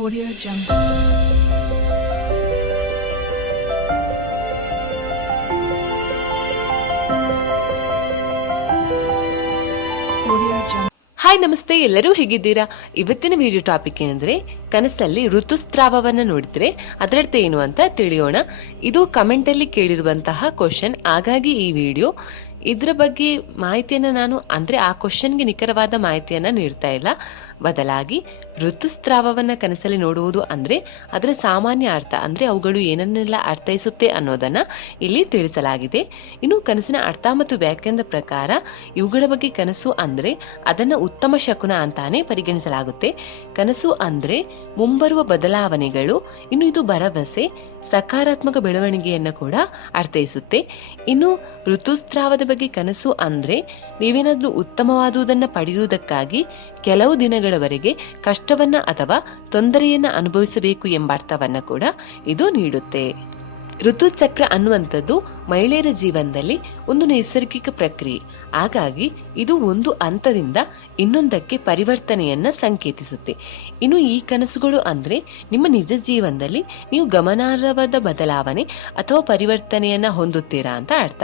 Audio Jungle. Audio Jungle. Hi ನಮಸ್ತೆ, ಎಲ್ಲರೂ ಹೇಗಿದ್ದೀರಾ? ಇವತ್ತಿನ ವಿಡಿಯೋ ಟಾಪಿಕ್ ಏನಂದ್ರೆ ಕನಸಲ್ಲಿ ಋತುಸ್ರಾವವನ್ನ ನೋಡಿದ್ರೆ ಅದರರ್ಥ ಏನು ಅಂತ ತಿಳಿಯೋಣ. ಇದು ಕಮೆಂಟ್ ಅಲ್ಲಿ ಕೇಳಿರುವಂತಹ ಕ್ವಶನ್. ಹಾಗಾಗಿ ಈ ವಿಡಿಯೋ ಇದರ ಬಗ್ಗೆ ಮಾಹಿತಿಯನ್ನ ನಾನು ಆ ಕ್ವಶನ್ಗೆ ನಿಖರವಾದ ಮಾಹಿತಿಯನ್ನ ನೀಡ್ತಾ ಇಲ್ಲ. ಬದಲಾಗಿ ಋತುಸ್ರಾವವನ್ನ ಕನಸಲ್ಲಿ ನೋಡುವುದು ಅಂದ್ರೆ ಅದರ ಸಾಮಾನ್ಯ ಅರ್ಥ ಅವುಗಳು ಏನನ್ನೆಲ್ಲ ಅರ್ಥೈಸುತ್ತೆ ಅನ್ನೋದನ್ನ ಇಲ್ಲಿ ತಿಳಿಸಲಾಗಿದೆ. ಇನ್ನು ಕನಸಿನ ಅರ್ಥ ಮತ್ತು ವ್ಯಾಖ್ಯಾನದ ಪ್ರಕಾರ ಇವುಗಳ ಬಗ್ಗೆ ಕನಸು ಅಂದ್ರೆ ಅದನ್ನ ಉತ್ತಮ ಶಕುನ ಅಂತಾನೆ ಪರಿಗಣಿಸಲಾಗುತ್ತೆ. ಕನಸು ಅಂದ್ರೆ ಮುಂಬರುವ ಬದಲಾವಣೆಗಳು, ಇನ್ನು ಇದು ಭರವಸೆ, ಸಕಾರಾತ್ಮಕ ಬೆಳವಣಿಗೆಯನ್ನ ಕೂಡ ಅರ್ಥೈಸುತ್ತೆ. ಇನ್ನು ಋತುಸ್ರಾವದ ಬಗ್ಗೆ ಕನಸು ಅಂದ್ರೆ ನೀವೇನಾದ್ರೂ ಉತ್ತಮವಾದುದನ್ನ ಪಡೆಯುವುದಕ್ಕಾಗಿ ಕೆಲವು ದಿನಗಳವರೆಗೆ ಕಷ್ಟವನ್ನ ಅಥವಾ ತೊಂದರೆಯನ್ನ ಅನುಭವಿಸಬೇಕು ಎಂಬ ಅರ್ಥವನ್ನ ಕೂಡ ಇದು ನೀಡುತ್ತೆ. ಋತುಚಕ್ರ ಅನ್ನುವಂಥದ್ದು ಮಹಿಳೆಯರ ಜೀವನದಲ್ಲಿ ಒಂದು ನೈಸರ್ಗಿಕ ಪ್ರಕ್ರಿಯೆ. ಹಾಗಾಗಿ ಇದು ಒಂದು ಹಂತದಿಂದ ಇನ್ನೊಂದಕ್ಕೆ ಪರಿವರ್ತನೆಯನ್ನ ಸಂಕೇತಿಸುತ್ತೆ. ಇನ್ನು ಈ ಕನಸುಗಳು ಅಂದ್ರೆ ನಿಮ್ಮ ನಿಜ ಜೀವನದಲ್ಲಿ ನೀವು ಗಮನಾರ್ಹವಾದ ಬದಲಾವಣೆ ಅಥವಾ ಪರಿವರ್ತನೆಯನ್ನ ಹೊಂದುತ್ತೀರಾ ಅಂತ ಅರ್ಥ.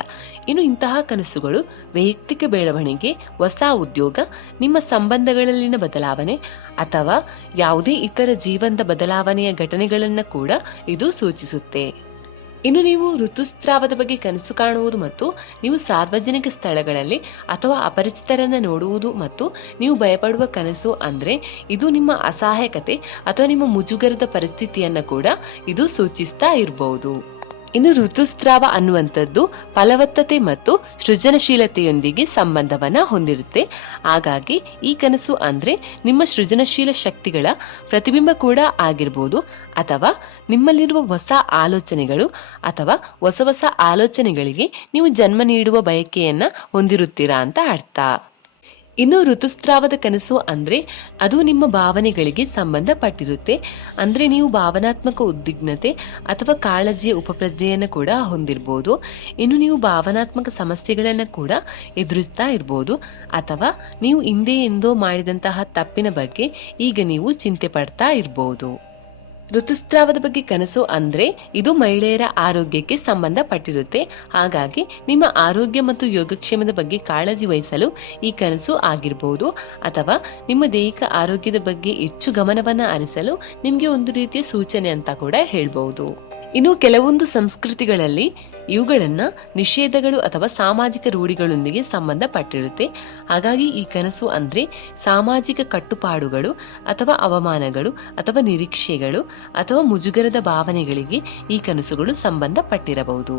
ಇನ್ನು ಇಂತಹ ಕನಸುಗಳು ವೈಯಕ್ತಿಕ ಬೆಳವಣಿಗೆ, ಹೊಸ ಉದ್ಯೋಗ, ನಿಮ್ಮ ಸಂಬಂಧಗಳಲ್ಲಿನ ಬದಲಾವಣೆ ಅಥವಾ ಯಾವುದೇ ಇತರ ಜೀವನದ ಬದಲಾವಣೆಯ ಘಟನೆಗಳನ್ನ ಕೂಡ ಇದು ಸೂಚಿಸುತ್ತೆ. ಇನ್ನು ನೀವು ಋತುಸ್ರಾವದ ಬಗ್ಗೆ ಕನಸು ಕಾಣುವುದು ಮತ್ತು ನೀವು ಸಾರ್ವಜನಿಕ ಸ್ಥಳಗಳಲ್ಲಿ ಅಥವಾ ಅಪರಿಚಿತರನ್ನ ನೋಡುವುದು ಮತ್ತು ನೀವು ಭಯಪಡುವ ಕನಸು ಅಂದ್ರೆ ಇದು ನಿಮ್ಮ ಅಸಹಾಯಕತೆ ಅಥವಾ ನಿಮ್ಮ ಮುಜುಗರದ ಪರಿಸ್ಥಿತಿಯನ್ನ ಕೂಡ ಇದು ಸೂಚಿಸ್ತಾ ಇರಬಹುದು. ಇನ್ನು ಋತುಸ್ರಾವ ಅನ್ನುವಂಥದ್ದು ಫಲವತ್ತತೆ ಮತ್ತು ಸೃಜನಶೀಲತೆಯೊಂದಿಗೆ ಸಂಬಂಧವನ್ನ ಹೊಂದಿರುತ್ತೆ. ಹಾಗಾಗಿ ಈ ಕನಸು ಅಂದ್ರೆ ನಿಮ್ಮ ಸೃಜನಶೀಲ ಶಕ್ತಿಗಳ ಪ್ರತಿಬಿಂಬ ಕೂಡ ಆಗಿರ್ಬೋದು, ಅಥವಾ ನಿಮ್ಮಲ್ಲಿರುವ ಹೊಸ ಆಲೋಚನೆಗಳು ಅಥವಾ ಹೊಸ ಆಲೋಚನೆಗಳಿಗೆ ನೀವು ಜನ್ಮ ನೀಡುವ ಬಯಕೆಯನ್ನ ಹೊಂದಿರುತ್ತೀರಾ ಅಂತ ಅರ್ಥ. ಇನ್ನು ಋತುಸ್ರಾವದ ಕನಸು ಅಂದ್ರೆ ಅದು ನಿಮ್ಮ ಭಾವನೆಗಳಿಗೆ ಸಂಬಂಧಪಟ್ಟಿರುತ್ತೆ. ಅಂದ್ರೆ ನೀವು ಭಾವನಾತ್ಮಕ ಉದ್ವಿಗ್ನತೆ ಅಥವಾ ಕಾಳಜಿಯ ಉಪಪ್ರಜ್ಞೆಯನ್ನು ಕೂಡ ಹೊಂದಿರಬಹುದು. ಇನ್ನು ನೀವು ಭಾವನಾತ್ಮಕ ಸಮಸ್ಯೆಗಳನ್ನ ಕೂಡ ಎದುರಿಸ್ತಾ ಇರಬಹುದು, ಅಥವಾ ನೀವು ಹಿಂದೆ ಎಂದೋ ಮಾಡಿದಂತಹ ತಪ್ಪಿನ ಬಗ್ಗೆ ಈಗ ನೀವು ಚಿಂತೆ ಪಡ್ತಾ ಇರಬಹುದು. ಋತುಸ್ರಾವದ ಬಗ್ಗೆ ಕನಸು ಅಂದ್ರೆ ಇದು ಮಹಿಳೆಯರ ಆರೋಗ್ಯಕ್ಕೆ ಸಂಬಂಧಪಟ್ಟಿರುತ್ತೆ. ಹಾಗಾಗಿ ನಿಮ್ಮ ಆರೋಗ್ಯ ಮತ್ತು ಯೋಗಕ್ಷೇಮದ ಬಗ್ಗೆ ಕಾಳಜಿ ವಹಿಸಲು ಈ ಕನಸು ಆಗಿರಬಹುದು, ಅಥವಾ ನಿಮ್ಮ ದೈಹಿಕ ಆರೋಗ್ಯದ ಬಗ್ಗೆ ಹೆಚ್ಚು ಗಮನವನ್ನ ಹರಿಸಲು ನಿಮ್ಗೆ ಒಂದು ರೀತಿಯ ಸೂಚನೆ ಅಂತ ಕೂಡ ಹೇಳ್ಬಹುದು. ಇನ್ನು ಕೆಲವೊಂದು ಸಂಸ್ಕೃತಿಗಳಲ್ಲಿ ಇವುಗಳನ್ನ ನಿಷೇಧಗಳು ಅಥವಾ ಸಾಮಾಜಿಕ ರೂಢಿಗಳೊಂದಿಗೆ ಸಂಬಂಧಪಟ್ಟಿರುತ್ತೆ. ಹಾಗಾಗಿ ಈ ಕನಸು ಅಂದ್ರೆ ಸಾಮಾಜಿಕ ಕಟ್ಟುಪಾಡುಗಳು ಅಥವಾ ಅವಮಾನಗಳು ಅಥವಾ ನಿರೀಕ್ಷೆಗಳು ಅಥವಾ ಮುಜುಗರದ ಭಾವನೆಗಳಿಗೆ ಈ ಕನಸುಗಳು ಸಂಬಂಧಪಟ್ಟಿರಬಹುದು.